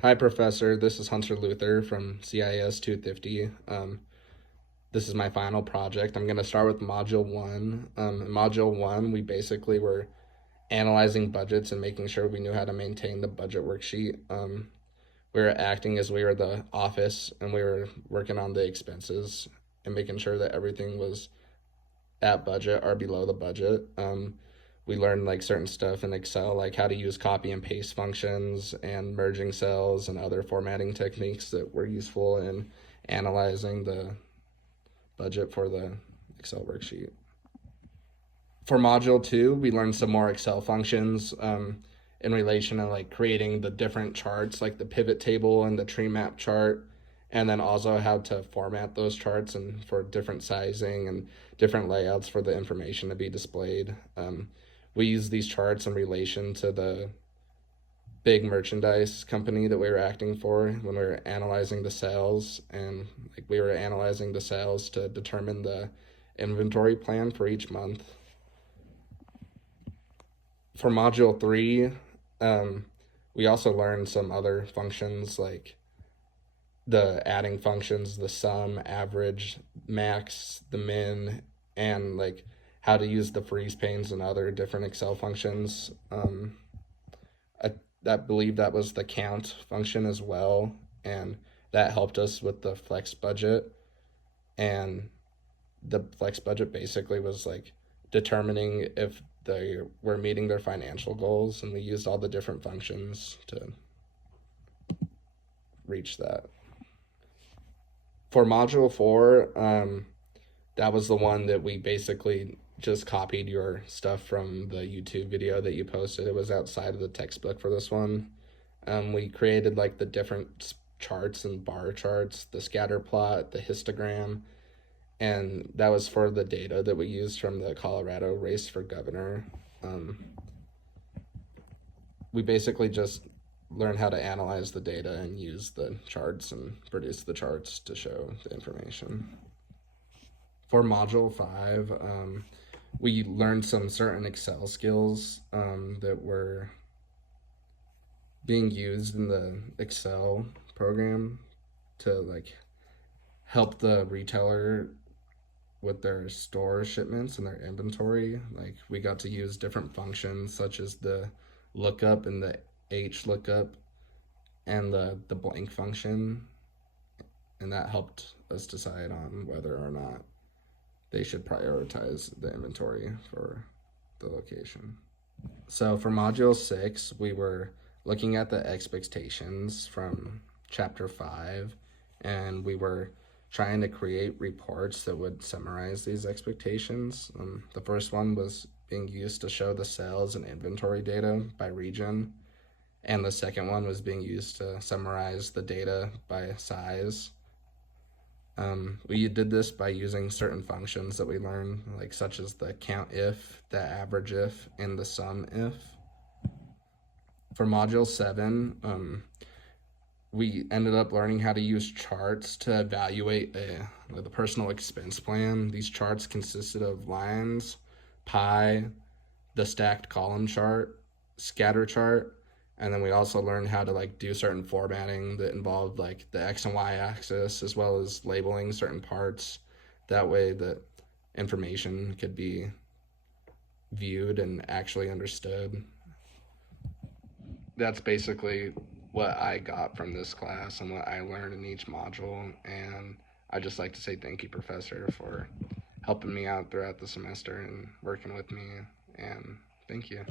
Hi, Professor. This is Hunter Louther from CIS 250. This is my final project. I'm going to start with Module 1. In Module 1, we basically were analyzing budgets and making sure we knew how to maintain the budget worksheet. We were acting as we were the office and we were working on the expenses and making sure that everything was at budget or below the budget. We learned like certain stuff in Excel, like how to use copy and paste functions and merging cells and other formatting techniques that were useful in analyzing the budget for the Excel worksheet. For Module 2, we learned some more Excel functions in relation to like creating the different charts, like the pivot table and the tree map chart, and then also how to format those charts and for different sizing and different layouts for the information to be displayed. We use these charts in relation to the big merchandise company that we were acting for when we were analyzing the sales, and like we were analyzing the sales to determine the inventory plan for each month. For Module 3, we also learned some other functions like the adding functions, the sum, average, max, the min, and like how to use the freeze panes and other different Excel functions. I believe that was the count function as well, and that helped us with the flex budget. And the flex budget basically was like determining if they were meeting their financial goals, and we used all the different functions to reach that. For Module 4, that was the one that we basically just copied your stuff from the YouTube video that you posted. It was outside of the textbook for this one. We created like the different charts and bar charts, the scatter plot, the histogram, and that was for the data that we used from the Colorado race for governor. We basically just learned how to analyze the data and use the charts and produce the charts to show the information. For Module 5, we learned some certain Excel skills that were being used in the Excel program to like help the retailer with their store shipments and their inventory. Like we got to use different functions such as the lookup and the H lookup and the blank function, and that helped us decide on whether or not they should prioritize the inventory for the location. So for Module 6, we were looking at the expectations from Chapter 5, and we were trying to create reports that would summarize these expectations. The first one was being used to show the sales and inventory data by region, and the second one was being used to summarize the data by size. We did this by using certain functions that we learned, like such as the count if, the average if, and the sum if. For Module 7, we ended up learning how to use charts to evaluate the personal expense plan. These charts consisted of lines, pie, the stacked column chart, scatter chart, and then we also learned how to like do certain formatting that involved like the X and Y axis, as well as labeling certain parts. That way that information could be viewed and actually understood. That's basically what I got from this class and what I learned in each module. And I just like to say thank you, Professor, for helping me out throughout the semester and working with me. And thank you.